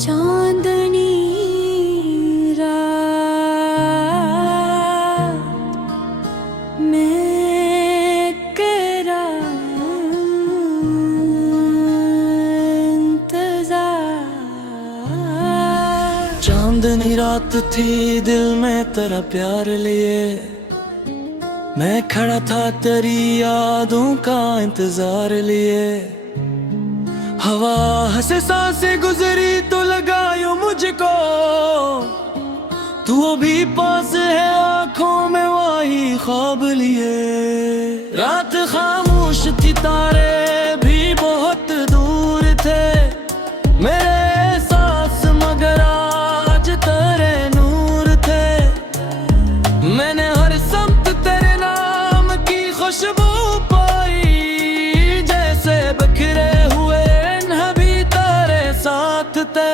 चांदनी रात मैं तेरा इंतजार। चांदनी रात थी दिल में तेरा प्यार लिए, मैं खड़ा था तेरी यादों का इंतजार लिए। हवा हंसे सांसें गुजरी तो लगा यूं मुझको, तू भी पास है आंखों में वही ख्वाब लिए। रात खामोश थी तारे भी बहुत दूर थे, मेरे एहसास मगर आज तेरे नूर थे। मैंने हर समत तेरे नाम की खुशबू पाई, जैसे बिखरे हुए नबी तेरे साथ थे।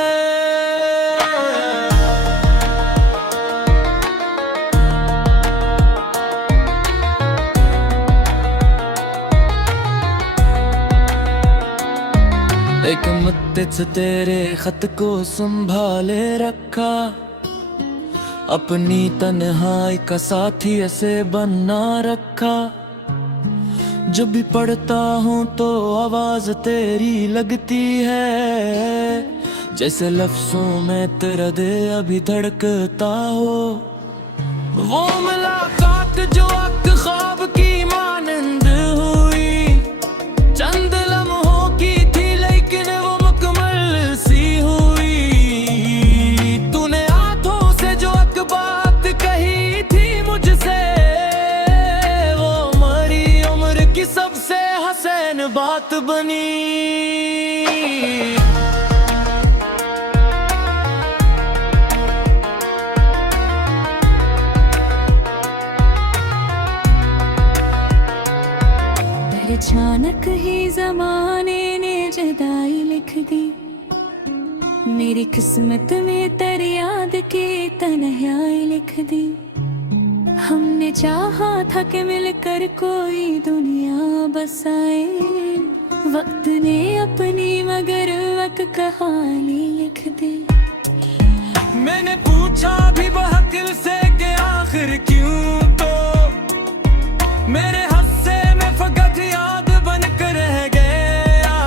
एक मत्ते से तेरे खत को संभाले रखा, अपनी तन्हाई का साथी ऐसे बना रखा। जब भी पढ़ता हूँ तो आवाज तेरी लगती है, जैसे लफ्जों में तेरा दिल अभी धड़कता हो। वो मुलाकात जो एक ख्वाब की मानंद हुई, चंद लम्हों की थी लेकिन वो मुकम्मल सी हुई। तूने आंखों से जो एक बात कही थी मुझसे, वो हमारी उम्र की सबसे हसीन बात बनी। अचानक ही जमाने ने जुदाई लिख दी, मेरी किस्मत में तेरी याद की तन्हाई लिख दी। हमने चाहा था कि मिलकर कोई दुनिया बसाए, वक्त ने अपनी मगर वक्त कहानी लिख दी। मैंने पूछा भी बहकिल से कि आखिर क्यों, तो मेरे हस्से में फकत याद बनकर रह गया।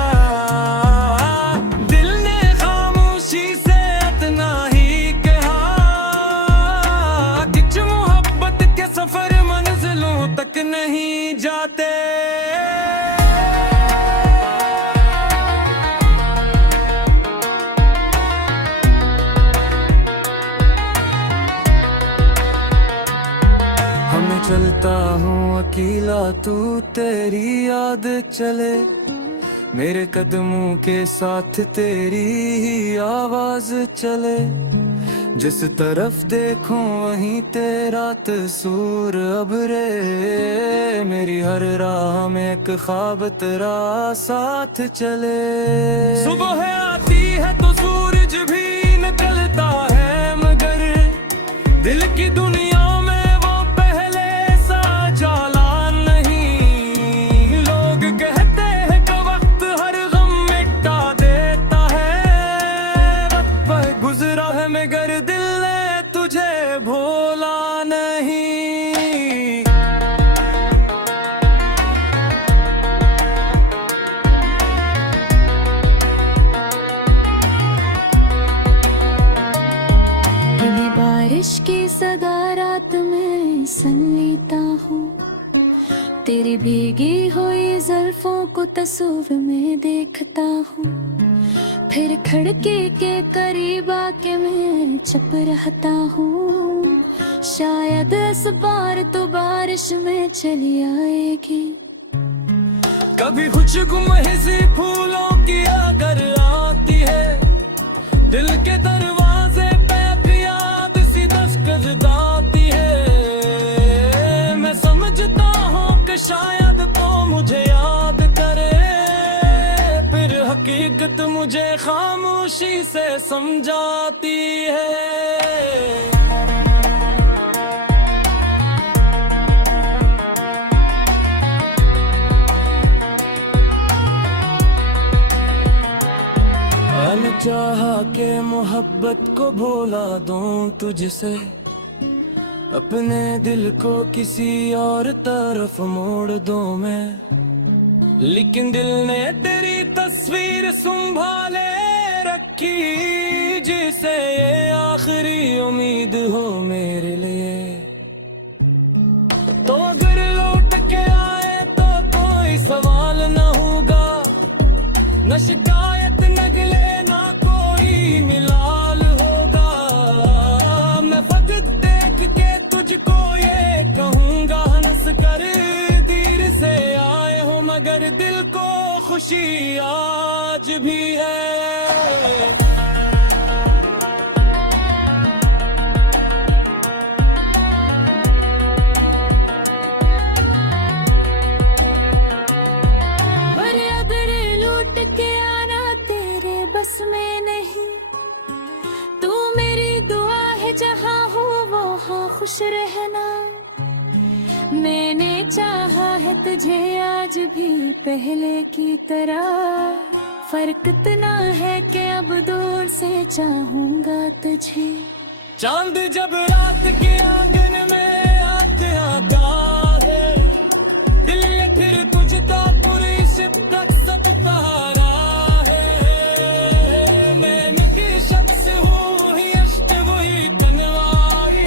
दिल ने खामोशी से इतना ही कहा कि मोहब्बत के सफर मंजिलों तक नहीं जाते। चलता हूँ अकेला तू तेरी याद चले, मेरे कदमों के साथ तेरी ही आवाज चले। जिस तरफ देखूं वहीं तेरा तस्वीर अब रे, मेरी हर राह में एक ख्वाब तेरा साथ चले। सुबह आती है तो सूरज भी निकलता है, मगर दिल की दुनिया मगर दिल ने तुझे भूला नहीं। बारिश की सदा रात में सन लेता हूँ, तेरी भीगी हुई जुल्फों को तस्वीर में देखता हूँ। फिर खिड़की के करीब आके मैं चुप रहता हूँ, शायद इस बार तो बारिश में चली आएगी। कभी कुछ गुमहिज़ी फूलों की अगर आती है, दिल के दरवाजे पे याद सी दस्तक गाती है। मैं समझता हूँ कि शायद तो मुझे याद करे, हकीकत मुझे खामोशी से समझाती है। मोहब्बत को भोला दूं तुझसे, अपने दिल को किसी और तरफ मोड़ दूं मैं। लेकिन दिल ने तेरी तस्वीर संभाले रखी, जिसे ये आखिरी उम्मीद हो मेरे लिए। तो अगर लौट के आए तो कोई सवाल न होगा, न शिकायत न गिले ना कोई मिलाल होगा। मैं वक्त देख के तुझको ये कहूँगा, हंस कर देर से आए हो मगर दिल को खुशी आज भी है। बस में नहीं, तू मेरी दुआ है जहाँ हो वो हाँ खुश रहना। मैंने चाहा है तुझे आज भी पहले की तरह, फर्क इतना है कि अब दूर से चाहूंगा तुझे। चांद जब रात के आंगन में आते आता है, दिल ने फिर तुझ तक पूरी शिप तक सब सहारा है। मैं की शख्स हूँ ही अष्ट वही तन्वाई,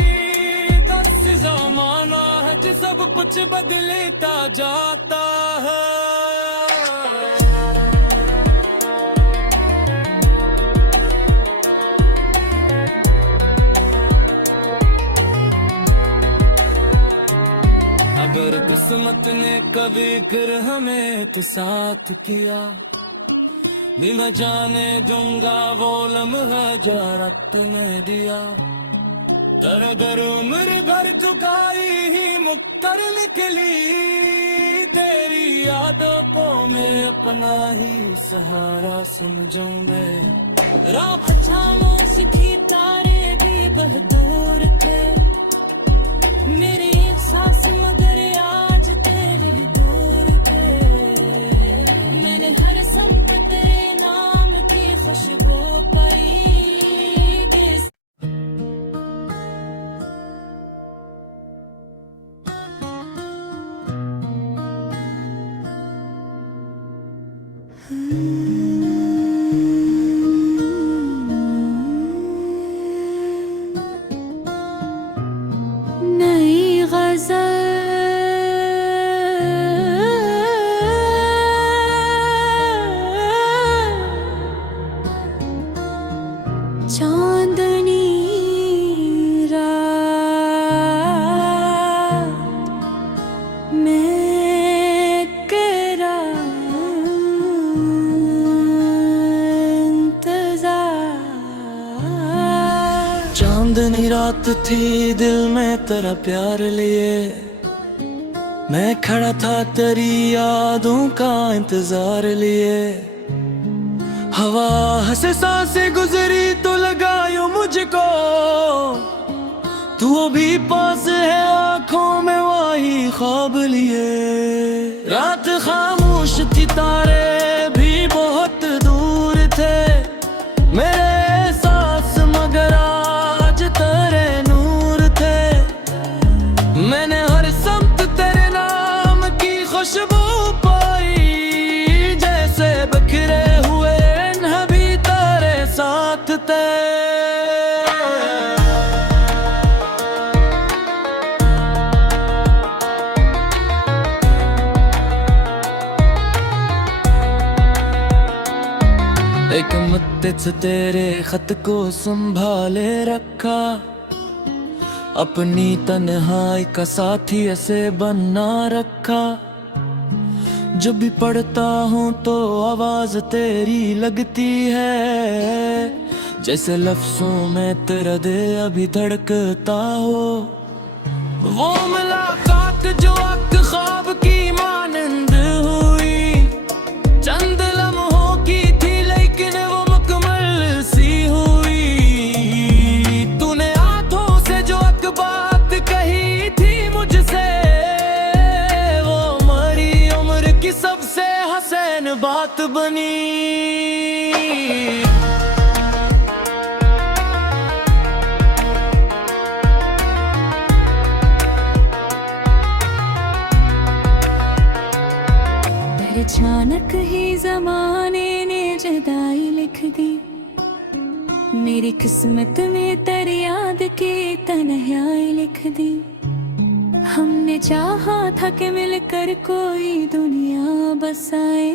दस जमाना है जो सब कुछ बदलता जाता है। अगर किस्मत ने कभी कर हमें तो साथ किया, भी मैं जाने दूंगा वो लम्हा जो रक्त में दिया। तर अगर उम्र भर चुकाई ही मुक्तर निकली, तेरी यादों को मैं अपना ही सहारा समझूंगे। राह खामोश थी, तारे भी बहादुर थे, मेरी एक सांस मगर आज तेरे दूर थे। मैंने हर संत तेरे नाम की खुशबू पाई। चांदनी रात मैं तेरा इंतजार। चांदनी रात थी दिल में तेरा प्यार लिए, मैं खड़ा था तेरी यादों का इंतजार लिए। हवा हंसे सांसें गुजरी तो लगा यूं मुझको, तू भी पास है आंखों में वही ख्वाब लिए। रात खामोश थी, तारे भी बहुत दूर थे, मेरे एहसास मगर आज तेरे नूर थे। मैंने हर समत तेरे नाम की खुशबू पाई, जैसे बिखरे हुए नबी तेरे साथ थे। एक मत्ते से तेरे खत को संभाले रखा, अपनी तन्हाई का साथी ऐसे बना रखा। जब भी पढ़ता हूँ तो आवाज तेरी लगती है, जैसे लफ्जों में तेरा दिल अभी धड़कता हो। वो मुलाकात जो एक ख्वाब की मानंद हुई, चंद लम्हों की थी लेकिन वो मुकम्मल सी हुई। तूने आंखों से जो एक बात कही थी मुझसे, वो हमारी उम्र की सबसे हसीन बात बनी। अचानक ही जमाने ने जुदाई लिख दी, मेरी किस्मत में तेरी याद की तन्हाई लिख दी। हमने चाहा था कि मिलकर कोई दुनिया बसाए,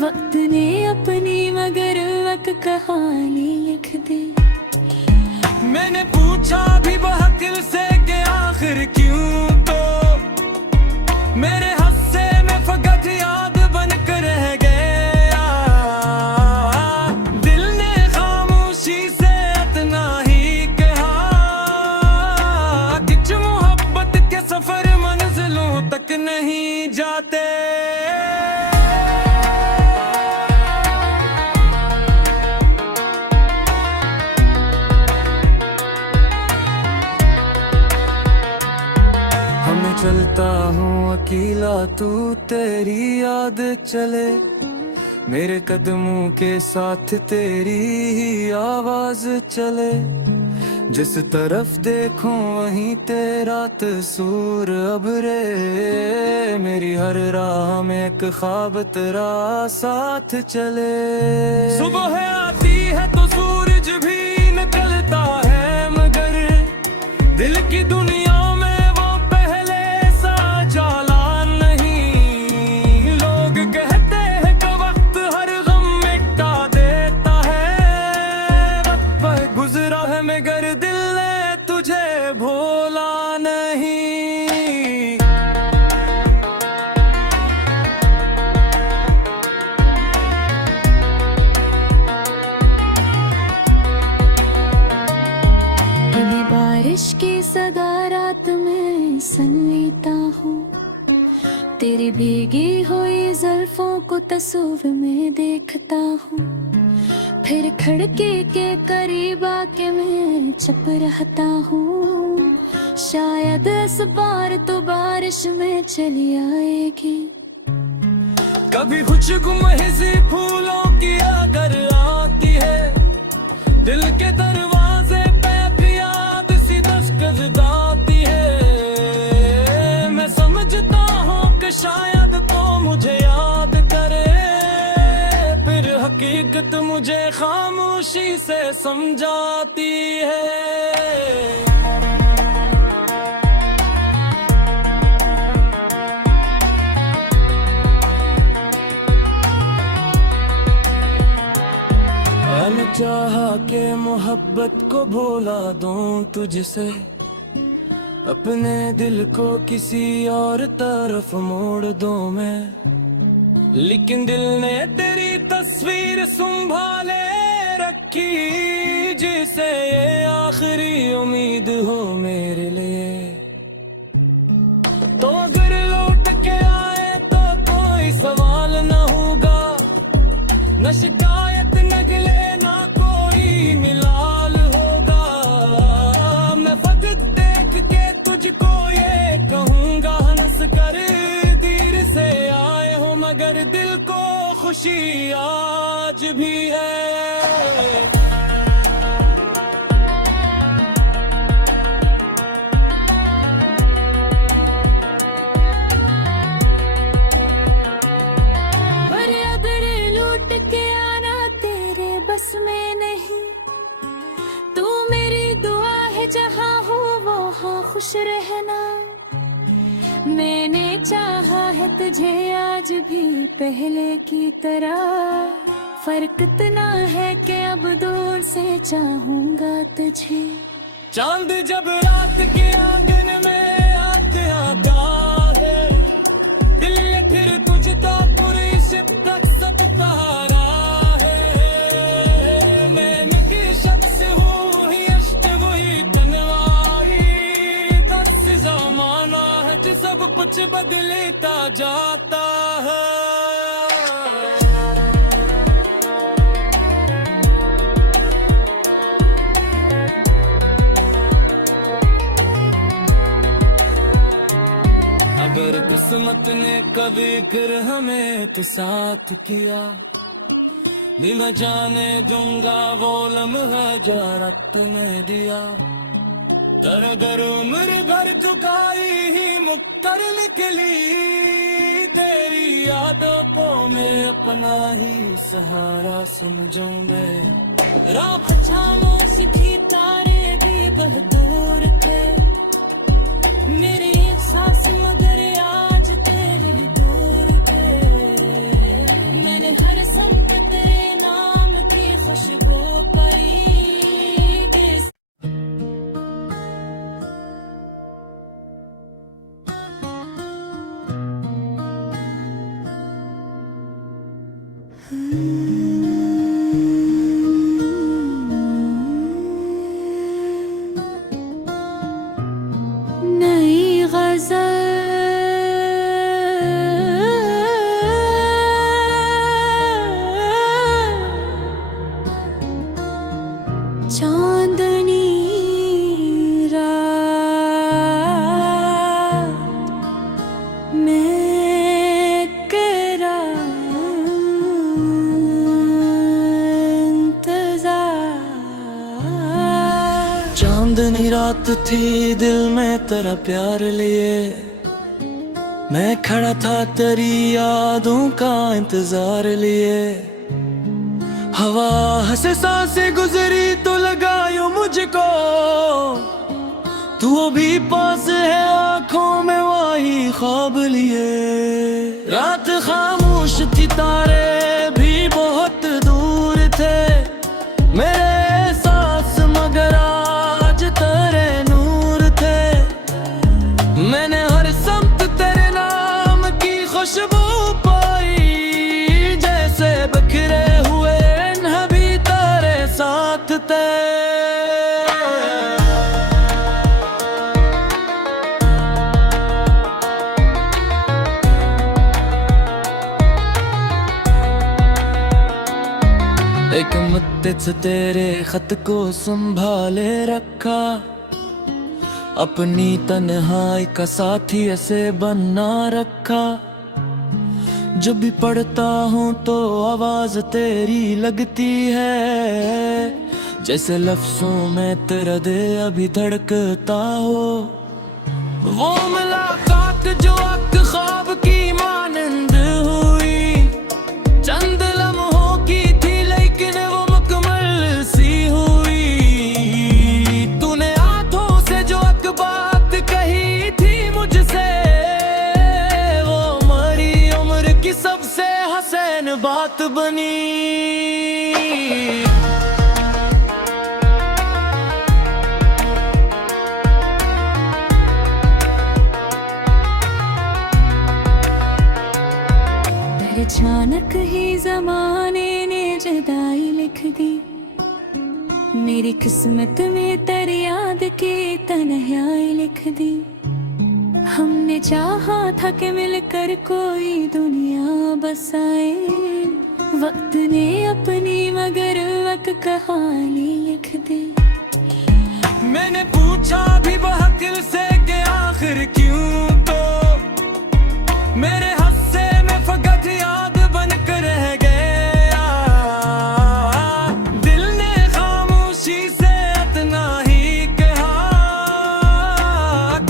वक्त ने अपनी मगर वक्त कहानी लिख दी। मैंने पूछा भी बहकिल से कि आखिर क्यों, तो मेरे हस्से में फकत याद बनकर रह गया। दिल ने खामोशी से इतना ही कहा कि जो मोहब्बत के सफर मंजिलों तक नहीं जाते। चलता हूँ अकेला, तू तेरी याद चले, मेरे कदमों के साथ तेरी ही आवाज चले। जिस तरफ देखूं वहीं तेरा तस्वीर अब रे, मेरी हर राह में एक ख्वाब तेरा साथ चले। सुबह आती है तो सूरज भी निकलता है, मगर दिल की दुनिया भोला नहीं। बारिश की सदा रात में सन लेता हूँ, तेरी भीगी हुई जुल्फों को तस्वीर में देखता हूँ। फिर खिड़की के करीब आके मैं चुप रहता हूँ, शायद इस बार तो बारिश में चली आएगी। कभी खुशबू महज़ी फूलों की अगर आती है, दिल के दरवाजे पे भी याद सी दस्तक गाती है। मैं समझता हूँ कि शायद तो मुझे याद करे, फिर हकीकत मुझे खामोशी से समझाती है। मैंने चाहा कि मोहब्बत को भुला दूं तुझसे, अपने दिल को किसी और तरफ मोड़ दूं मैं, लेकिन दिल ने तेरी तस्वीर संभाले रखी, जिसे ये आखिरी उम्मीद हो मेरे लिए। तो अगर लौट के आए तो कोई सवाल न होगा, न शिकायत न गिले ना कोई मिलाल होगा। मैं फकत देख के तुझको ये कहूँगा, हंस कर देर से आए हो मगर दिल को खुशी आज भी है। बस में नहीं, तू मेरी दुआ है, जहाँ हो वो हाँ खुश रहना। मैंने चाहा है तुझे आज भी पहले की तरह, फर्क इतना है कि अब दूर से चाहूंगा तुझे। चांद जब रात के आंगन में आते आता है, दिल ने फिर तुझको पूरी शिप तक सब सहारा है। मैं की शख्स हूँ ही अश्क वही तन्वाई, दस जमाना है सब कुछ बदलता जाता है। अगर किस्मत ने कभी कर हमें तो साथ किया, भी मैं जाने दूंगा वो लम्हा जो रक्त में दिया। तर अगर उम्र भर चुकाई ही मुक्तर निकली तेरी यादों को मैं अपना ही सहारा समझूं मैं। राह खामोशी तारे भी बहुत दूर थे, मेरी एक सांस मगर आज तेरे दूर थे। मैंने हर संत तेरे नाम की खुशबू पाई। नई गज़ल चांदनी रात मैं तेरा इंतज़ार। चांदनी रात थी दिल में तेरा प्यार लिए, मैं खड़ा था तेरी यादों का इंतजार लिए। हवा हंसे सांसें गुजरी तो लगा यूं मुझको, तू भी पास है आंखों में वही ख्वाब लिए। रात खामोश थी तारे भी बहुत दूर थे, मेरे एहसास मगर आज तेरे नूर थे। मैंने हर समत तेरे नाम की खुशबू पाई, जैसे बिखरे हुए नभी तेरे साथ थे। एक मुद्दे से तेरे खत को संभाले रखा, अपनी तन्हाई का साथी ऐसे बना रखा। जब भी पढ़ता हूँ तो आवाज तेरी लगती है, जैसे लफ्जों में तेरा दिल अभी धड़कता हो। वो मुलाकात जो एक ख्वाब की मानंद हुई, चंद लम्हों की थी लेकिन वो मुकम्मल सी हुई। तूने आंखों से जो एक बात कही थी मुझसे, वो हमारी उम्र की सबसे हसीन बात बनी। अचानक ही जमाने ने जुदाई लिख दी, मेरी किस्मत में तेरी याद की तन्हाई लिख दी। हमने चाहा था कि मिलकर कोई दुनिया बसाए, वक्त ने अपनी मगर वक्त कहानी लिख दी। मैंने पूछा भी बहकिल से कि आखिर क्यों, तो मेरे हस्से में फकत याद बनकर रह गया। दिल ने खामोशी से इतना ही कहा,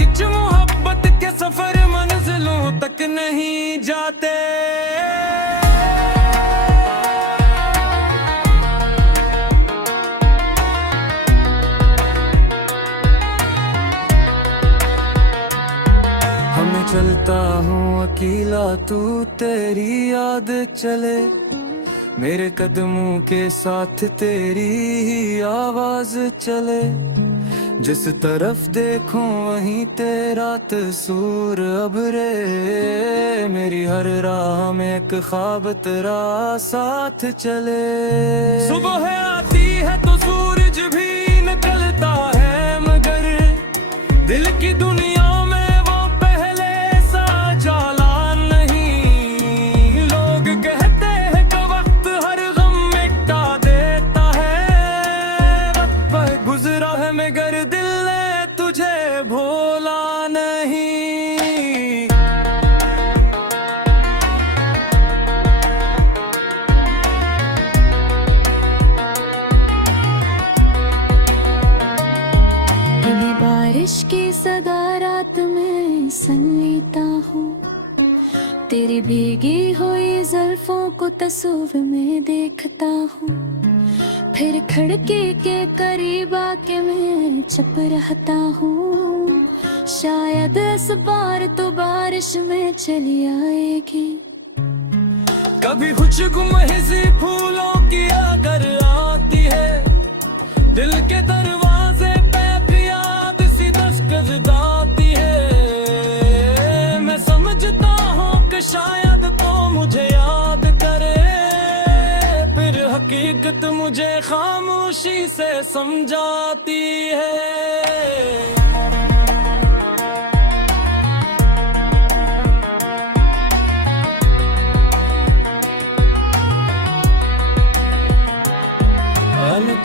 कुछ मोहब्बत के सफर मंजिलों तक नहीं जाते। चलता हूँ अकेला तू तेरी याद चले, मेरे कदमों के साथ तेरी ही आवाज चले। जिस तरफ देखूं वहीं तेरा तस्वीर अबरे, मेरी हर राह में एक ख्वाब तेरा साथ चले। सुबह आती है तो सूरज भी निकलता है, मगर दिल की दुनिया भोला नहीं। बारिश की सदा रात में सन लेता हूँ, तेरी भीगी हुई जुल्फों को तस्वीर में देखता हूँ, फिर खिड़की के करीब आके मैं चुप रहता हूँ। शायद इस बार तो बारिश में चली आएगी। कभी कुछ गुमहिजी फूलों की अगर आती है, दिल के दरवाजे पे भी याद सी दस्तक गाती है। मैं समझता हूँ कि शायद तो मुझे याद करे, फिर हकीकत मुझे खामोशी से समझाती है।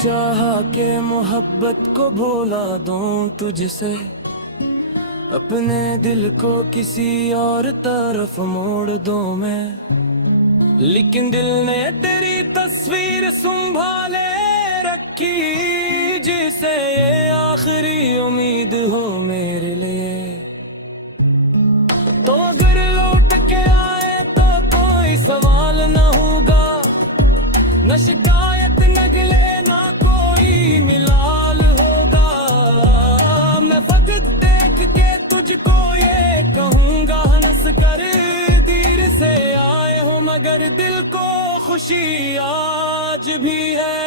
चाहा के मोहब्बत को भुला दूं तुझसे, अपने दिल को किसी और तरफ मोड़ दूं मैं, लेकिन दिल ने तेरी तस्वीर संभाले रखी, जिसे ये आखिरी उम्मीद हो मेरे लिए। तो अगर लौट के आए तो कोई सवाल न होगा, न शिकायत न गिले ना कोई मिलाल होगा। मैं वक्त देख के तुझको ये कहूँगा, हंस कर देर से आए हो मगर दिल को खुशी आज भी है।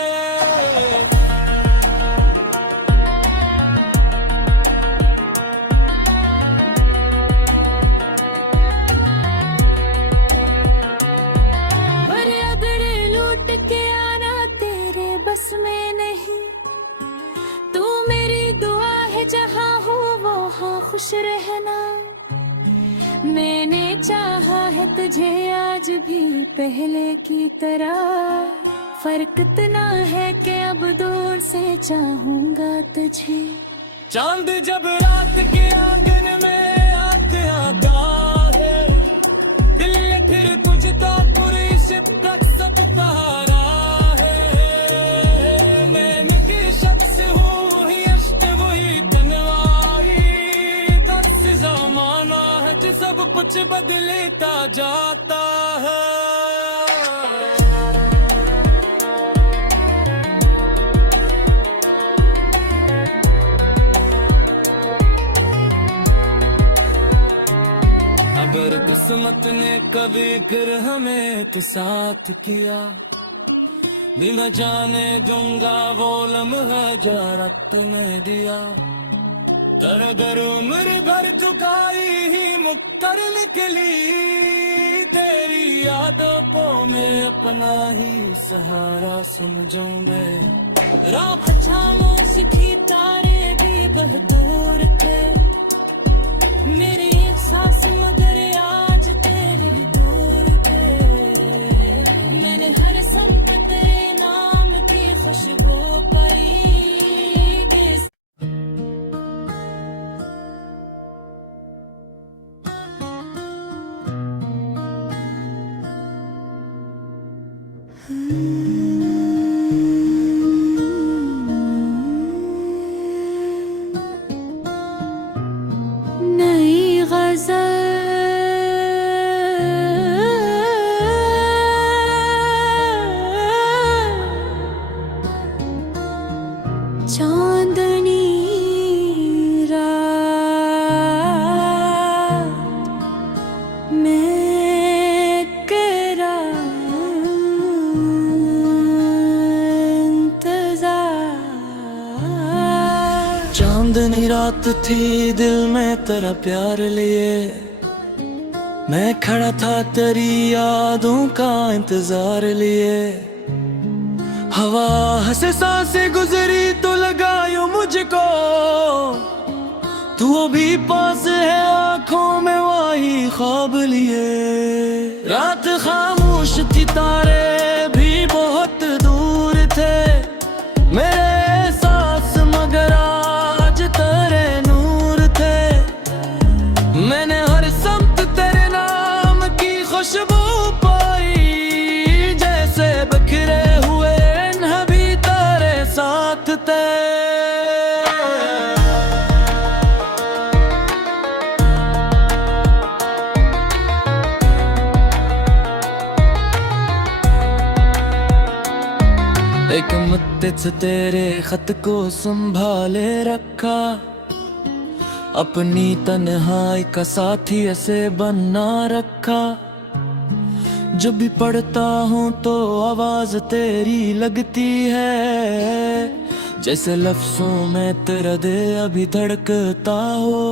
बस में नहीं, तू मेरी दुआ है, जहाँ हो वो हाँ खुश रहना। मैंने चाहा है तुझे आज भी पहले की तरह, फर्क इतना है कि अब दूर से चाहूंगा तुझे। चांद जब रात के आंगन में आता है, दिल ने फिर कुछ तो पूरी शिप तक सब सहारा है। सब कुछ बदलता जाता है। अगर किस्मत ने कभी फिर हमें एक साथ किया, भी मैं जाने दूंगा वो लम्हा जो रात में दिया। तर अगर उम्र भर चुकाई ही मुक्कर निकली, तेरी यादों में अपना ही सहारा समझूंगे। रात खामोश थी, तारे भी बहादुर थे, मेरी एक सांस मगर आज तेरे दूर थे। मैंने हर संत तेरे नाम की खुशबू पाई। नई गज़ल चांदनी रात मैं तेरा इंतज़ार। चांदनी रात थी, दिल में तेरा प्यार लिए, मैं खड़ा था तेरी यादों का इंतजार लिए। हवा हंसे सांसें गुजरी तो लगा यूं मुझको, तू भी पास है आंखों में वही ख्वाब लिए। रात खामोश थी, तारे भी बहुत दूर थे, मेरे सांस मगर आज तेरे नूर थे। मैंने हर समत तेरे नाम की खुशबू पाई, जैसे बिखरे हुए नबी तेरे साथ थे। तिच तेरे खत को संभाले रखा, अपनी तन्हाई का साथी ऐसे बना रखा। जब भी पढ़ता हूँ तो आवाज तेरी लगती है, जैसे लफ्जों में तेरा दिल अभी धड़कता हो।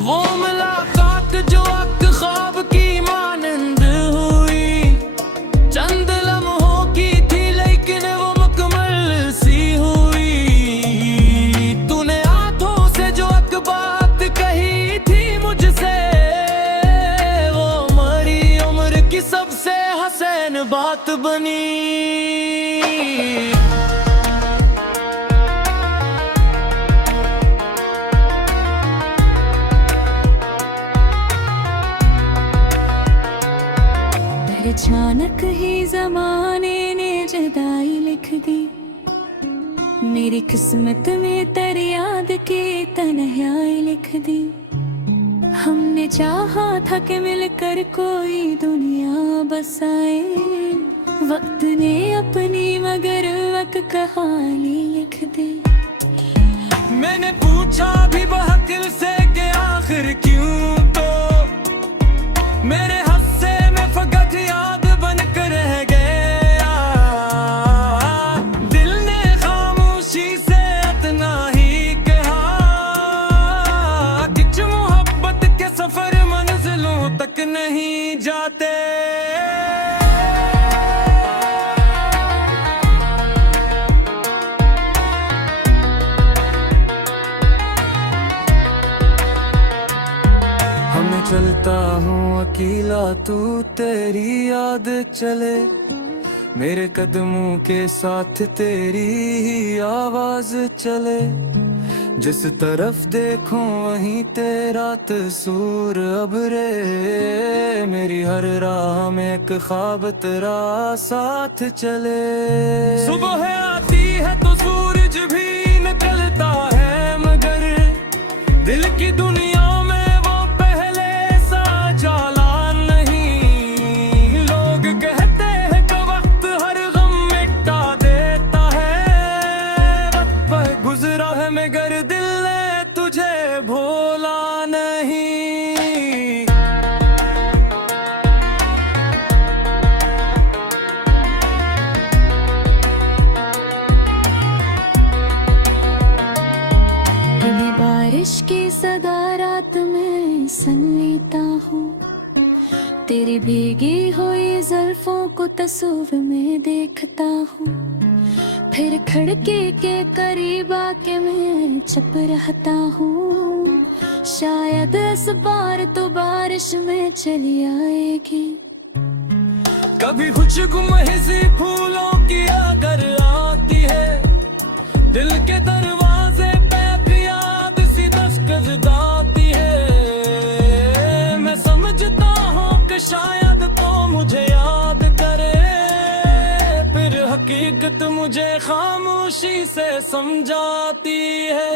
वो मुलाकात जो एक ख्वाब की मानंद हुई, चंद लम्हों की थी लेकिन वो मुकम्मल सी हुई। तूने आंखों से जो एक बात कही थी मुझसे, वो हमारी उम्र की सबसे हसीन बात बनी। अचानक ही जमाने ने जुदाई लिख दी, मेरी किस्मत में तेरी याद की तन्हाई लिख दी। हमने चाहा था कि मिलकर कोई दुनिया बसाए, वक्त ने अपनी मगर वक्त कहानी लिख दी। मैंने पूछा भी बहकिल से कि आखिर क्यों, तो मेरे हस्से में फकत याद बनकर रह गया। दिल ने खामोशी से इतना ही कहा, कि मोहब्बत के सफर मंजिलों तक नहीं जाते। चलता हूँ अकेला, तू तेरी याद चले, मेरे कदमों के साथ तेरी ही आवाज चले। जिस तरफ देखूं वहीं तेरा तस्वीर अब रे, मेरी हर राह में एक ख्वाब तेरा साथ चले। सुबह आती है तो सूरज भी निकलता है, मगर दिल की दुनिया मगर दिल ने तुझे भूला नहीं। कभी बारिश की सदा रात में सन लेता हूँ, तेरी भीगी हुई जुल्फों को तस्वीर में देखता हूँ। फिर खिड़की के करीब आके मैं चुप रहता हूँ, शायद इस बार तो बारिश में चली आएगी। कभी खुशबू महज़ी फूलों की अगर आती है, दिल के दरवाजे पे भी याद सी दस्तक गाती है। मैं समझता हूँ कि शायद तो मुझे याद करे, हकीकत मुझे खामोशी से समझाती है।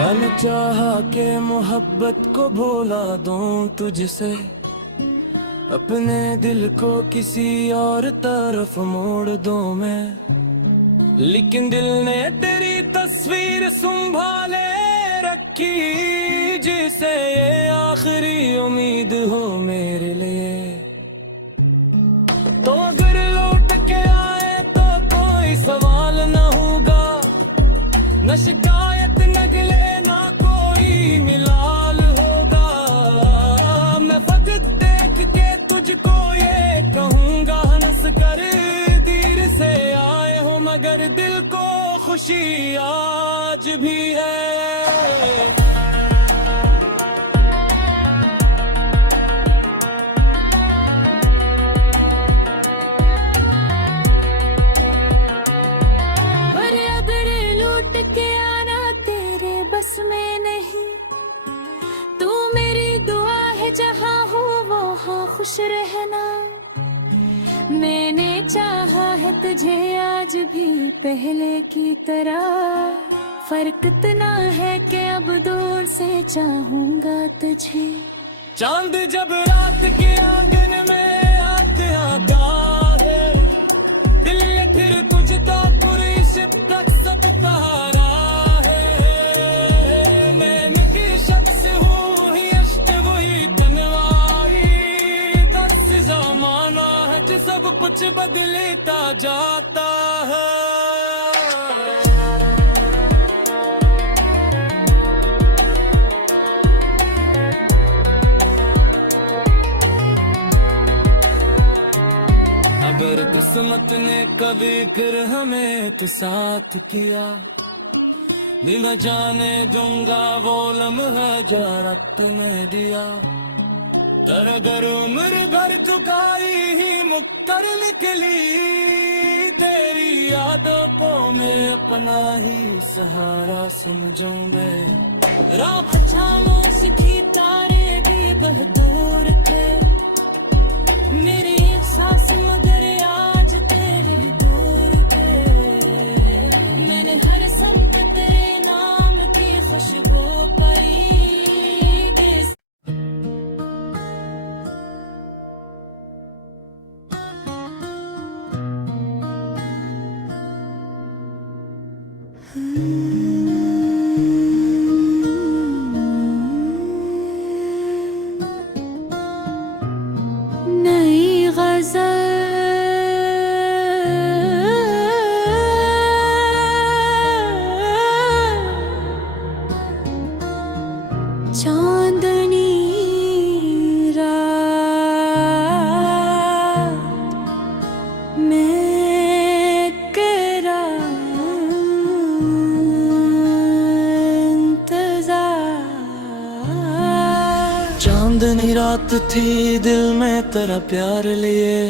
अनचाहा के मोहब्बत को भुला दूं तुझसे, अपने दिल को किसी और तरफ मोड़ दूं मैं। लेकिन दिल ने तेरी तस्वीर संभाले रखी, जिसे ये आखिरी उम्मीद हो मेरे लिए। तो अगर लौट के आए तो कोई सवाल न होगा, न शिकायत न गिले ना कोई मिलाल होगा। मैं फकत देख के तुझको ये कहूँगा, हंस कर तीर से आए हो मगर दिल को खुशी आज भी है। पर अगर लौट के आना तेरे बस में नहीं, तू मेरी दुआ है जहाँ हो वहाँ खुश रहना। मैंने चाहा है तुझे आज भी पहले की तरह, फर्क इतना है कि अब दूर से चाहूंगा तुझे। चांद जब रात के आंगन में आते आता है, दिल ने फिर तुझ तक इश्क तक सब सहारा है। मैं की शख्स हूँ ही अश्क वही तन्वाई, दर्द ज़माना है जो सब कुछ बदलता जाता है। अगर किस्मत ने कभी फिर हमें तो साथ किया, भी मैं जाने दूंगा वो लम्हा जो रक्त में दिया। तर अगर उम्र भर चुकाई ही मुक्कर निकली, तेरी यादों में अपना ही सहारा समझूंगे। राह खामोश थी, तारे भी बहदूर थे, मेरी सांस मगर आज तेरे दूर थे। मैंने हर संत तेरे नाम की खुशबू पाई। नई गज़ल चांदनी रात मैं तेरा इंतज़ार। चांदनी रात थी, दिल में तेरा प्यार लिए,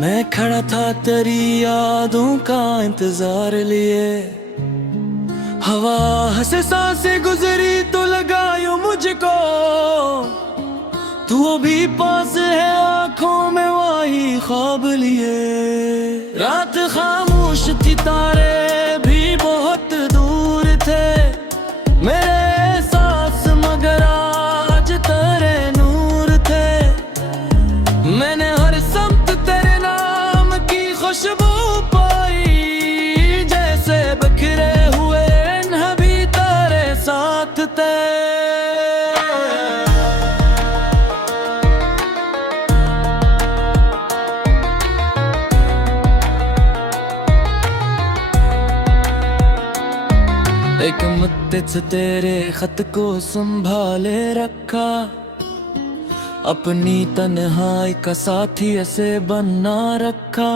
मैं खड़ा था तेरी यादों का इंतजार लिए। हवा हंसे सांसें गुजरी तो लगा यूं मुझको, तू भी पास है आंखों में वही ख्वाब लिए। रात खामोश थी, तारे भी बहुत दूर थे, मेरे एहसास मगर आज तेरे नूर थे। मैंने हर समत तेरे नाम की खुशबू पाई, जैसे बिखरे हुए नभी तेरे साथ थे। एक मत्ते से तेरे खत को संभाले रखा, अपनी तन्हाई का साथी ऐसे बना रखा।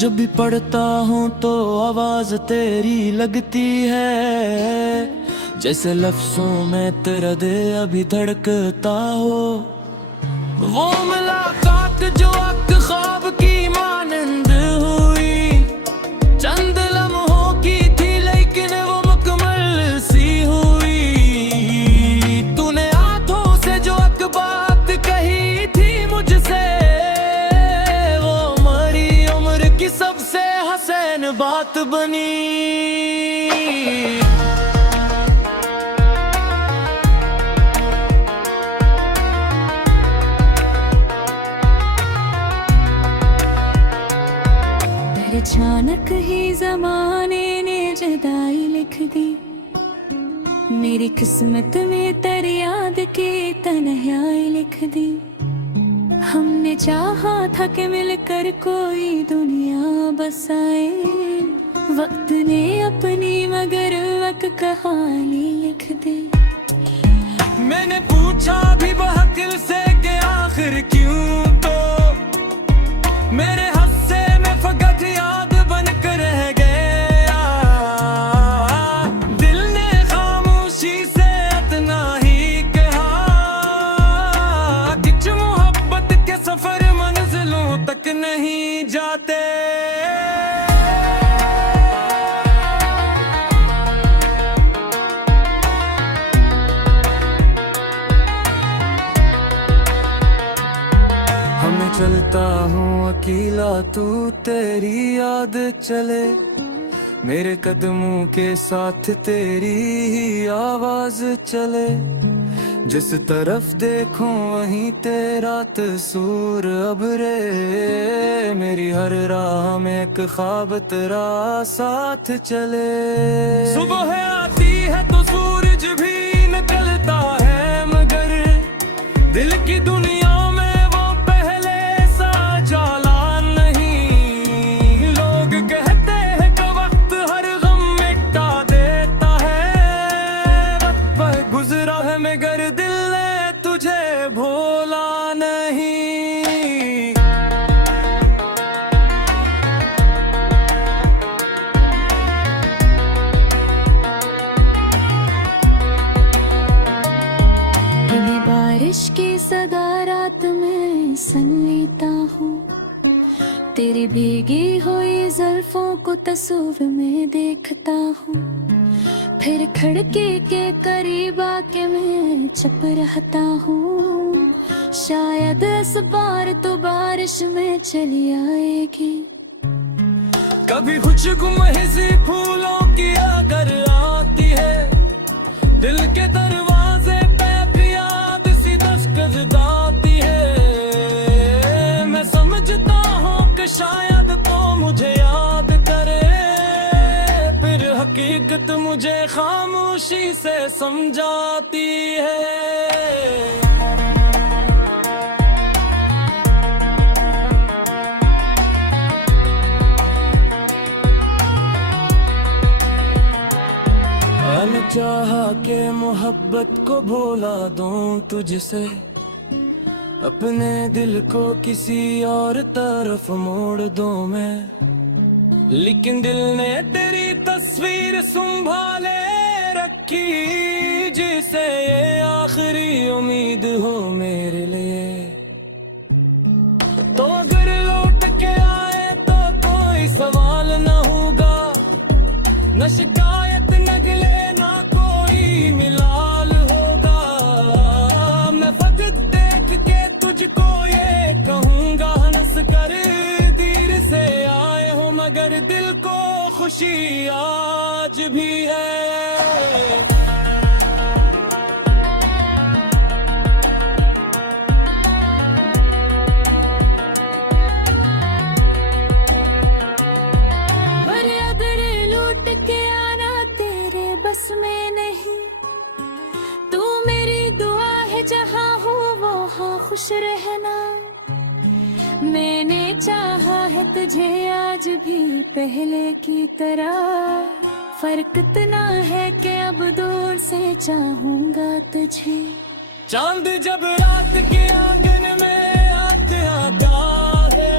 जब भी पढ़ता हूँ तो आवाज तेरी लगती है, जैसे लफ्जों में तेरा दिल अभी धड़कता हो। वो मुलाकात जो एक ख्वाब की मानंद हुई, चंद लम्हों की थी लेकिन वो मुकम्मल सी हुई। तूने आंखों से जो एक बात कही थी मुझसे, वो हमारी उम्र की सबसे हसीन बात बनी। अचानक ही जमाने ने जुदाई लिख दी, मेरी किस्मत में तेरी याद की तन्हाई लिख दी। हमने चाहा था कि मिलकर कोई दुनिया बसाए, वक्त ने अपनी मगर वक्त कहानी लिख दी। मैंने पूछा भी बहकिल से कि आखिर क्यों, तो मेरे हस्से में फकत याद बनकर रह गया। दिल ने खामोशी से इतना ही कहा, कुछ मोहब्बत के सफर मंजिलों तक नहीं जाते। चलता हूँ अकेला, तू तेरी याद चले, मेरे कदमों के साथ तेरी ही आवाज चले, जिस तरफ देखूं वहीं तेरा तस्वीर अब रे। मेरी हर राह में एक ख्वाब तेरा साथ चले। सुबह आती है तो सूरज भी निकलता है, मगर दिल की दुनिया में वो पहले सा जाला नहीं। लोग कहते हैं कि वक्त हर गम मिटा देता है, वक्त पर गुजरा है मगर दिल ने तुझे भूला नहीं। कभी बारिश की सदा रात में सन लेता हूँ, तेरी भीगी हुई जुल्फों को तस्वीर में देखता हूँ। फिर खिड़की के करीब आके मैं चुप रहता हूँ, शायद इस बार तो बारिश में चली आएगी। कभी खुशबू महज़ी फूलों की अगर आती है, दिल के दरवाजे पे भी याद सी दस्तक गाती है। मैं समझता हूँ कि शायद तो मुझे याद करे, फिर हकीकत मुझे खामोशी से समझाती है। चाहा के मोहब्बत को भुला दूं तुझसे, अपने दिल को किसी और तरफ मोड़ दूं मैं, लेकिन दिल ने तेरी तस्वीर संभाले रखी, जिसे ये आखिरी उम्मीद हो मेरे लिए। तो अगर लौट के आए तो कोई सवाल न होगा, न शिकायत न गिले ना कोई मिलाल होगा। मैं फकत देख के तुझको ये कहूँगा, हंस कर देर से आए हो मगर दिल को खुशी आज भी है। बस में नहीं, तू मेरी दुआ है जहाँ हो वो हाँ खुश रहना। मैंने चाहा है तुझे आज भी पहले की तरह, फर्क इतना है कि अब दूर से चाहूंगा तुझे। चांद जब रात के आंगन में आते आता है,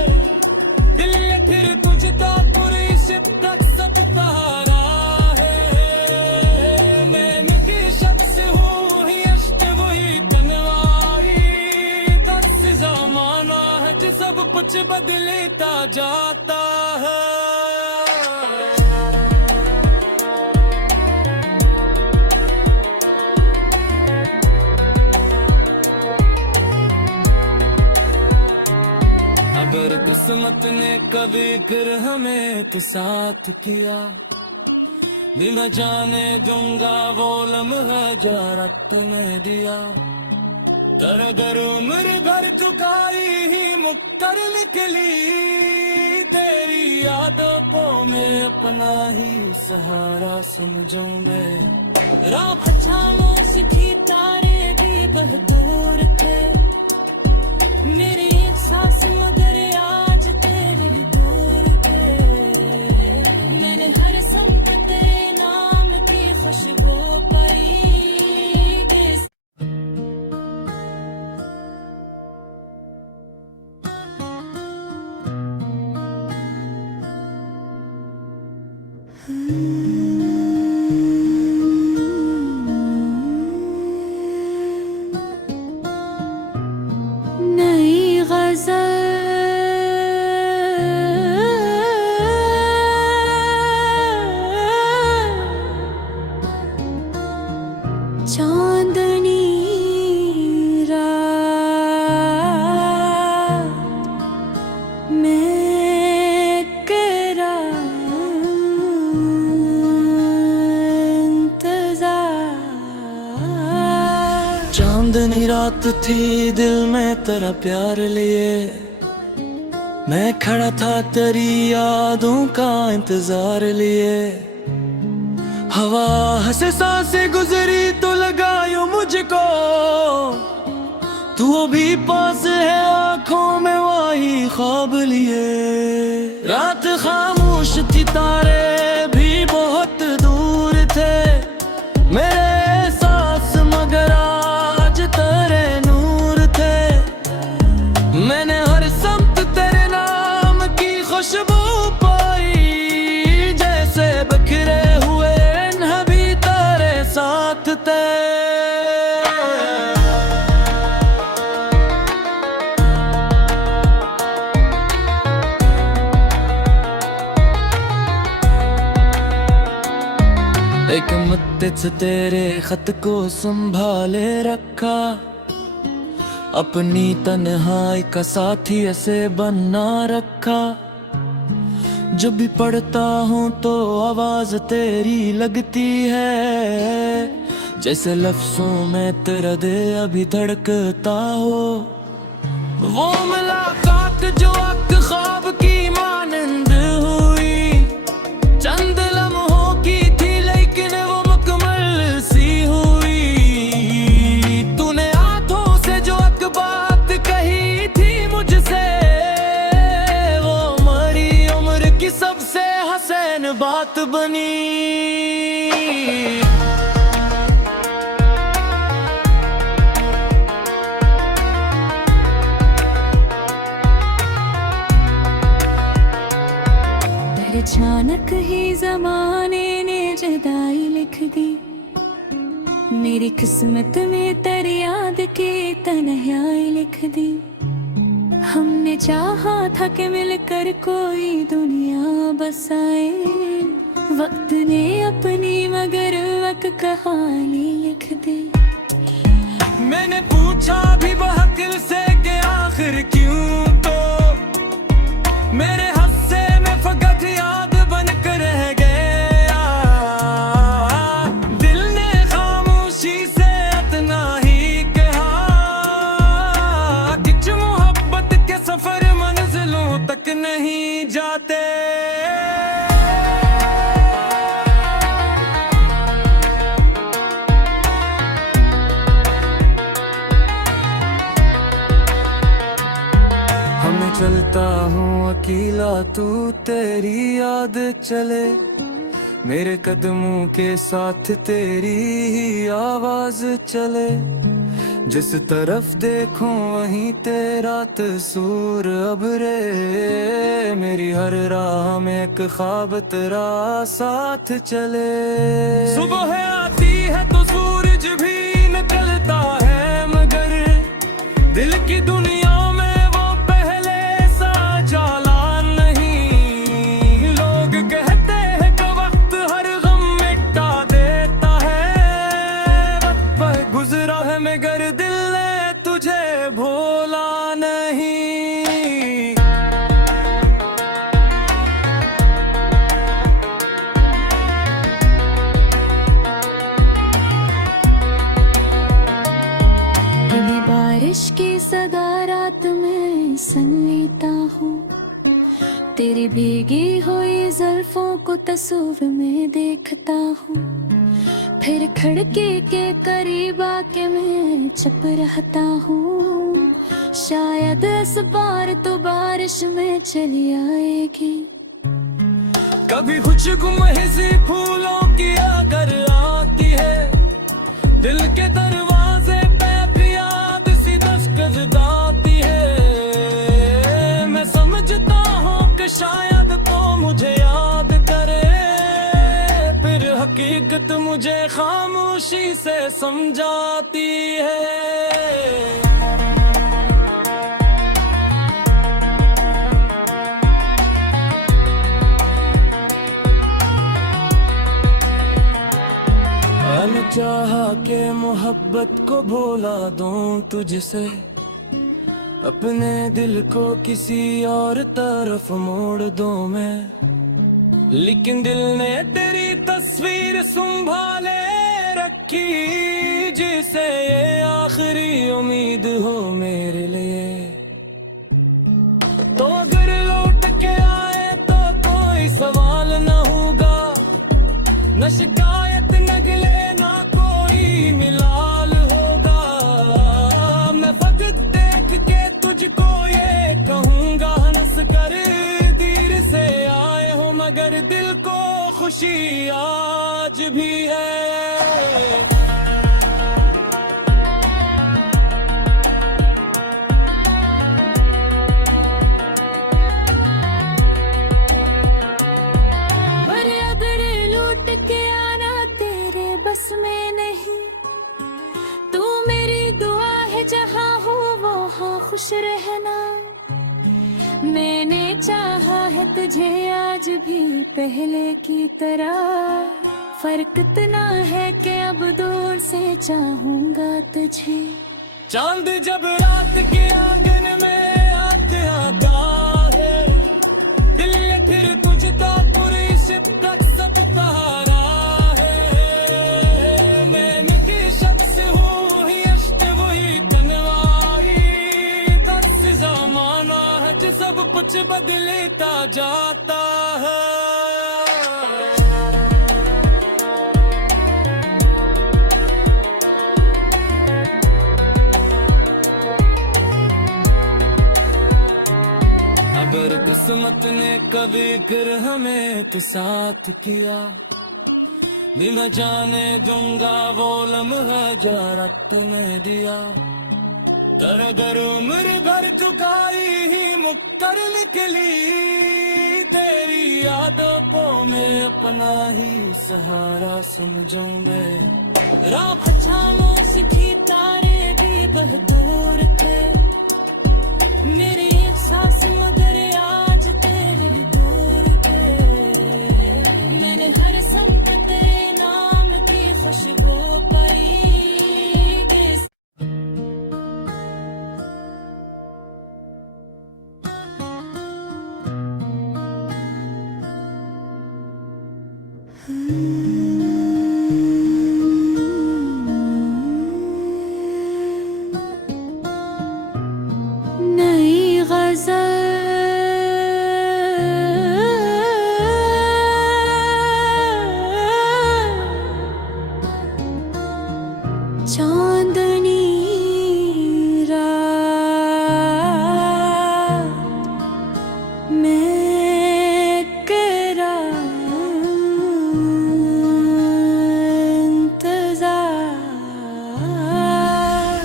दिल ने फिर तुझ तक पूरी शिद्दत सतारा है। सब कुछ बदलता जाता है। अगर किस्मत ने कभी फिर हमें तो साथ किया, भी न जाने दूंगा वो लम्हा जरा तुम्हें दिया। तर अगर उम्र भर चुकाई ही मुक्कर निकली, तेरी यादों को मैं अपना ही सहारा समझूं मैं। राह खामोश थी, तारे भी बहादुर थे, मेरी एक सांस मगर आज तेरे दूर थे। मैंने हर संग तेरे नाम की खुशबू पाई। चांदनी रात थी दिल में तेरा प्यार लिए, मैं खड़ा था तेरी यादों का इंतजार लिए। हवा हंसे सांसें गुजरी तो लगा यूं मुझको, तू भी पास है आंखों में वही ख्वाब लिए। रात खामोश थी तारे भी बहुत दूर थे, मेरे एहसास मगर आज तेरे नूर थे। मैंने हर समत तेरे नाम की खुशबू पाई, जैसे बिखरे हुए नभी तेरे साथ थे। एक मत्ते से तेरे खत को संभाले रखा, अपनी तन्हाई का साथी ऐसे बना रखा। जब भी पढ़ता हूँ तो आवाज तेरी लगती है, जैसे लफ्जों में तेरा दिल अभी धड़कता हो। वो मुलाकात जो एक ख्वाब की मानंद हुई, चंद लम्हों की थी लेकिन वो मुकम्मल सी हुई। तूने आंखों से जो एक बात कही थी मुझसे, वो हमारी उम्र की सबसे हसीन बात बनी। अचानक ही जमाने ने जुदाई लिख दी, मेरी किस्मत में तेरी याद की तन्हाई लिख दी। हमने चाहा था कि मिलकर कोई दुनिया बसाए, वक्त ने अपनी मगर वक्त कहानी लिख दी। मैंने पूछा भी बहकिल से कि आखिर क्यों, तो मेरे हस्से में फकत याद बनकर रह गया। दिल ने खामोशी से इतना ही कहा, कि मोहब्बत के सफर मंजिलों तक नहीं जाते। चलता हूँ अकेला तू तेरी याद चले, मेरे कदमों के साथ तेरी ही आवाज चले। जिस तरफ देखूं वहीं तेरा तस्वीर अब रे, मेरी हर राह में एक ख्वाब तेरा साथ चले। सुबह आती है तो सूरज भी निकलता है, मगर दिल की दुनिया मगर दिल ने तुझे भूला नहीं। कभी बारिश की सदा रात में सन लेता हूँ, तेरी भीगी हुई जुल्फों को तस्वीर में देखता हूँ। फिर खिड़की के करीब आके मैं चुप रहता हूँ, शायद इस बार तो बारिश में चली आएगी। कभी कुछ गुमहिसी फूलों की अगर आती है, दिल के दरवाजे पे भी याद सी दस्तक गाती है। मैं समझता हूँ कि शायद तो मुझे याद करे, हकीकत मुझे खामोशी से समझाती है। चाहा के मोहब्बत को भुला दूं तुझसे, अपने दिल को किसी और तरफ मोड़ दूं मैं। लेकिन दिल ने तेरी तस्वीर संभाले रखी, जिसे ये आखिरी उम्मीद हो मेरे लिए। तो अगर लौट के आए तो कोई सवाल न होगा, न शिकायत न गिले ना कोई मिलाल होगा। मैं वक्त देख के तुझको ये कहूँगा, हंस कर देर से आए हो मगर दिल को खुशी आज भी है। बस में नहीं, तू मेरी दुआ है जहाँ हो वो हाँ खुश रहना। मैंने चाहा है तुझे आज भी पहले की तरह, फर्क इतना है कि अब दूर से चाहूंगा तुझे। चांद जब रात के आंगन में आते आता है, दिल ने फिर तुझ तक पूरी शिप तक सब सहारा। सब कुछ बदलता जाता है। अगर किस्मत ने कभी फिर हमें तो साथ किया, भी मैं जाने दूंगा वो लम्हा जो रात में दिया। तर अगर उम्र भर चुकाई ही मुक्कर निकली, तेरी यादों को मैं अपना ही सहारा समझूं मैं। राह खामोशी तारे भी बहादुर थे, मेरी एक सांस मगर आज तेरे दूर थे। मैंने हर संत तेरे नाम की खुशबू पाई। नई गज़ल चांदनी रात मैं तेरा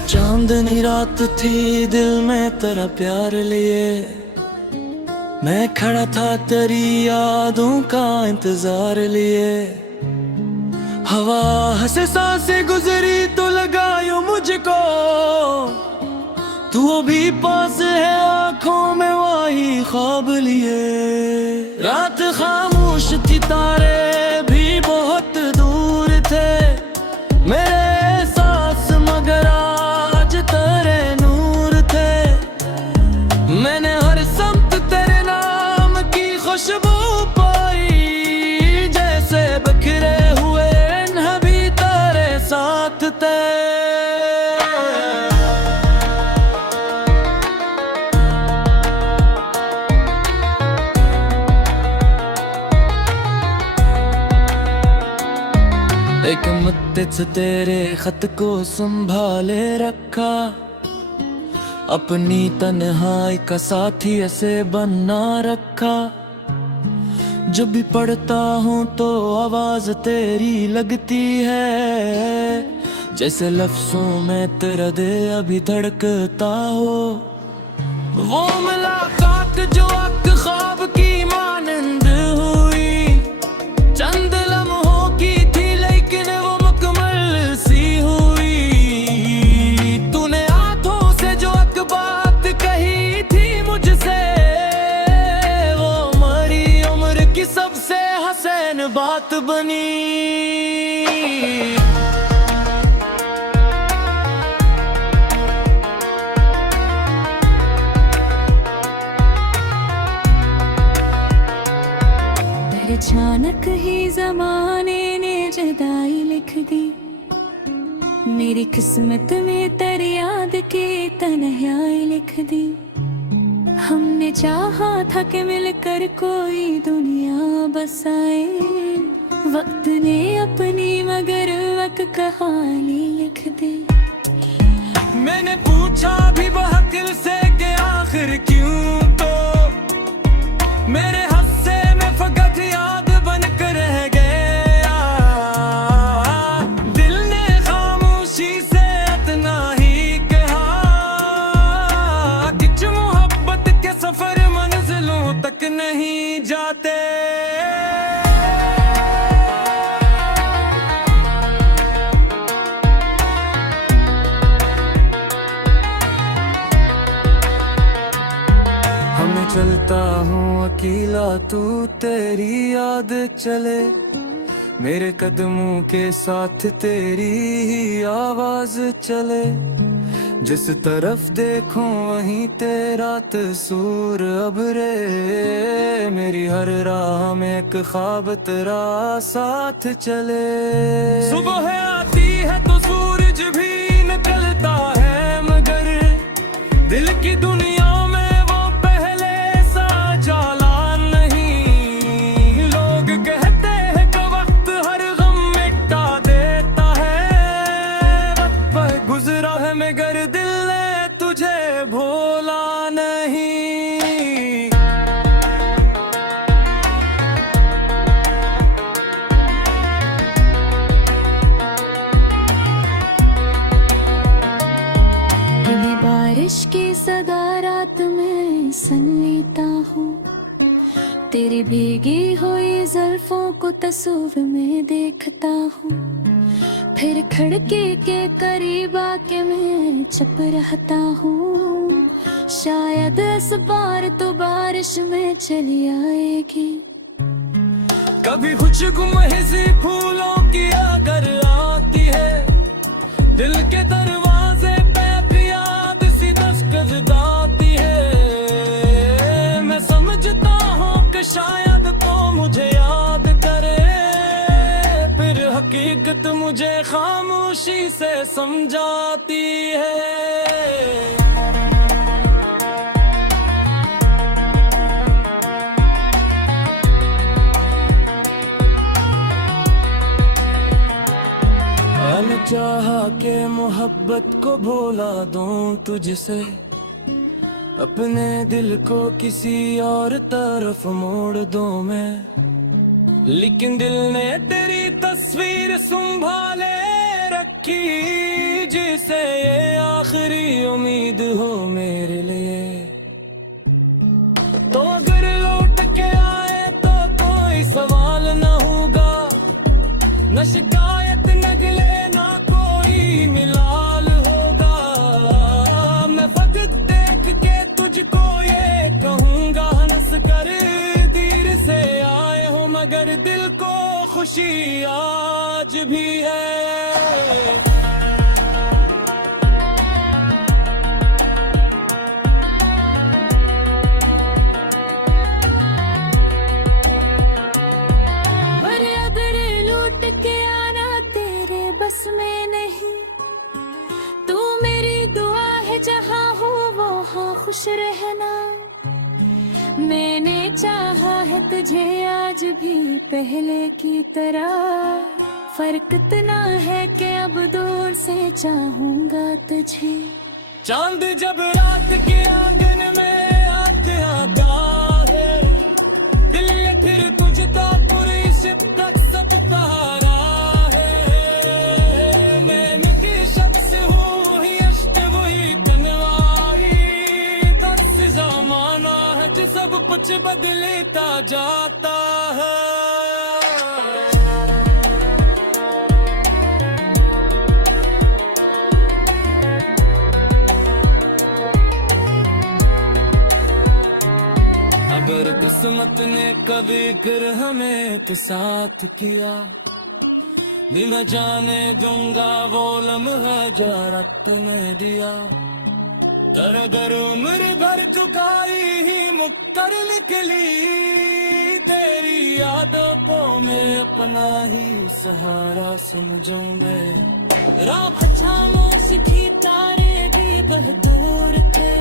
चांदनी रात थी दिल में तेरा प्यार लिए, मैं खड़ा था तेरी यादों का इंतजार लिए। हवा हंसे सांसें गुजरी तो लगा यूं मुझको, तू भी पास है आंखों में वही ख्वाब लिए। रात खामोश थी तारे भी बहुत दूर थे, मेरे एहसास मगर आज तेरे नूर थे। मैंने हर समत तेरे नाम की खुशबू पाई, जैसे बिखरे हुए नभी तेरे साथ थे। एक मत्ते से तेरे खत को संभाले रखा, अपनी तन्हाई का साथी ऐसे बना रखा। जब भी पढ़ता हूँ तो आवाज तेरी लगती है, जैसे लफ्जों में तेरा दिल अभी धड़कता हो। वो मुलाकात जो एक ख्वाब की मानंद हुई, चंद लम्हों की थी लेकिन वो मुकम्मल सी हुई। तूने आंखों से जो एक बात कही थी मुझसे, वो हमारी उम्र की सबसे हसीन बात बनी। अचानक ही जमाने ने जुदाई लिख दी, मेरी किस्मत में तेरी याद की तन्हाई लिख दी। हमने चाहा था कि मिलकर कोई दुनिया बसाए, वक्त ने अपनी मगर वक्त कहानी लिख दी। मैंने पूछा भी बहकिल से कि आखिर क्यों, तो मेरे हस्से में फकत याद बनकर रह गया। दिल ने खामोशी से इतना ही कहा कि जो मोहब्बत के सफर मंजिलों तक नहीं जाते। चलता हूँ अकेला, तू तेरी याद चले, मेरे कदमों के साथ तेरी ही आवाज चले। जिस तरफ देखूं वहीं तेरा तस्वीर अबरे, मेरी हर राह में एक ख्वाब तेरा साथ चले। सुबह आती है तो सूरज भी निकलता है, मगर दिल की दुनिया भोला नहीं। बारिश की सदा रात में सन लेता हूँ, तेरी भीगी हुई जुल्फों को तस्वीर में देखता हूँ। फिर खिड़की के करीब आके मैं चुप रहता हूँ, शायद इस बार तो बारिश में चली आएगी। कभी खुशबू महज़ी फूलों की अगर आती है, दिल के दरवाजे पे भी याद सी दस्तक गाती है। मैं समझता हूँ कि शायद तो मुझे याद करे, फिर हकीकत मुझे खामोशी से समझाती है। चाहा के मोहब्बत को भुला दूं तुझसे, अपने दिल को किसी और तरफ मोड़ दूं मैं, लेकिन दिल ने तेरी तस्वीर संभाले रखी, जिसे ये आखिरी उम्मीद हो मेरे लिए। तो अगर लौट के आए तो कोई सवाल न होगा, न शिकायत न गिले ना कोई मिलाल होगा। मैं फकत देख के तुझको ये कहूँगा, हंस कर देर से आए हो मगर दिल को खुशी आज भी है। बस में नहीं, तू मेरी दुआ है, जहाँ हो वो हाँ खुश रहना। मैंने चाहा है तुझे आज भी पहले की तरह, फर्क इतना है कि अब दूर से चाहूंगा तुझे। चांद जब रात के आंगन में आते आता है, दिल ने फिर तुझ तक पूरी शिद्दत सब सहारा है। सब कुछ बदलता जाता है। अगर किस्मत ने कभी कर हमें एक साथ किया, भी मैं जाने दूंगा वो लम्हा जो रात में दिया। तर अगर उम्र भर चुकाई ही मुक्कर निकली, तेरी यादों को मैं अपना ही सहारा समझूंगे। रात खामोश थी, तारे भी बहादुर थे,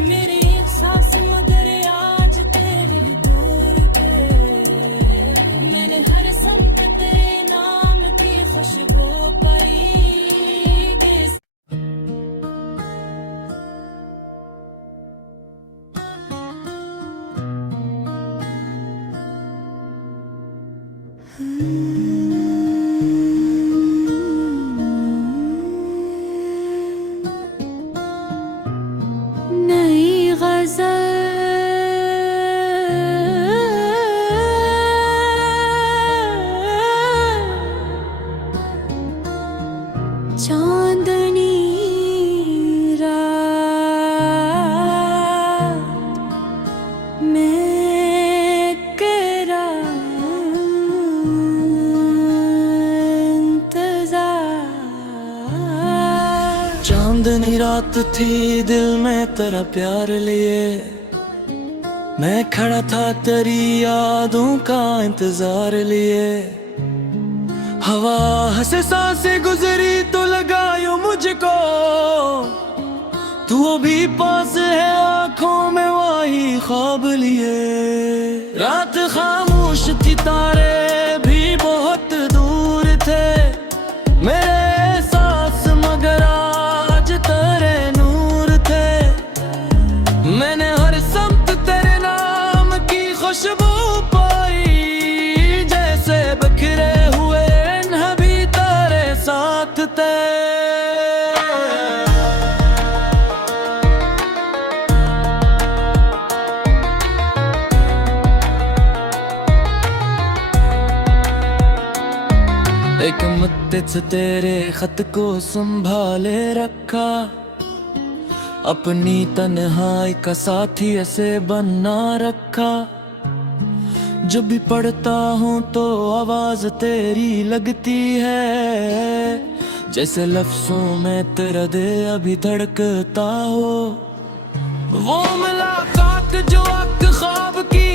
मेरी एक सांस मगर आज तेरे दूर थे। मैंने हर संत तेरे नाम की खुशबू पाई। नई गज़ल चांदनी रात मैं तेरा इंतज़ार। चांदनी रात थी, दिल में तेरा प्यार लिए, मैं खड़ा था तेरी यादों का इंतजार लिए। हवा हंसे सांसें गुजरी तो लगा यूं मुझको, तू अभी पास है आंखों में वही ख्वाब लिए। रात खामोश थी, तारे भी बहुत दूर थे, मेरे एहसास मगर आज तेरे नूर थे। मैंने हर समत तेरे नाम की खुशबू पाई, जैसे बिखरे हुए नभी तेरे साथ थे। एक मत्ते से तेरे खत को संभाले रखा, अपनी तन्हाई का साथी ऐसे बना रखा। जब भी पढ़ता हूँ तो आवाज तेरी लगती है, जैसे लफ्जों में तेरा दिल अभी धड़कता हो। वो मुलाकात जो एक ख्वाब की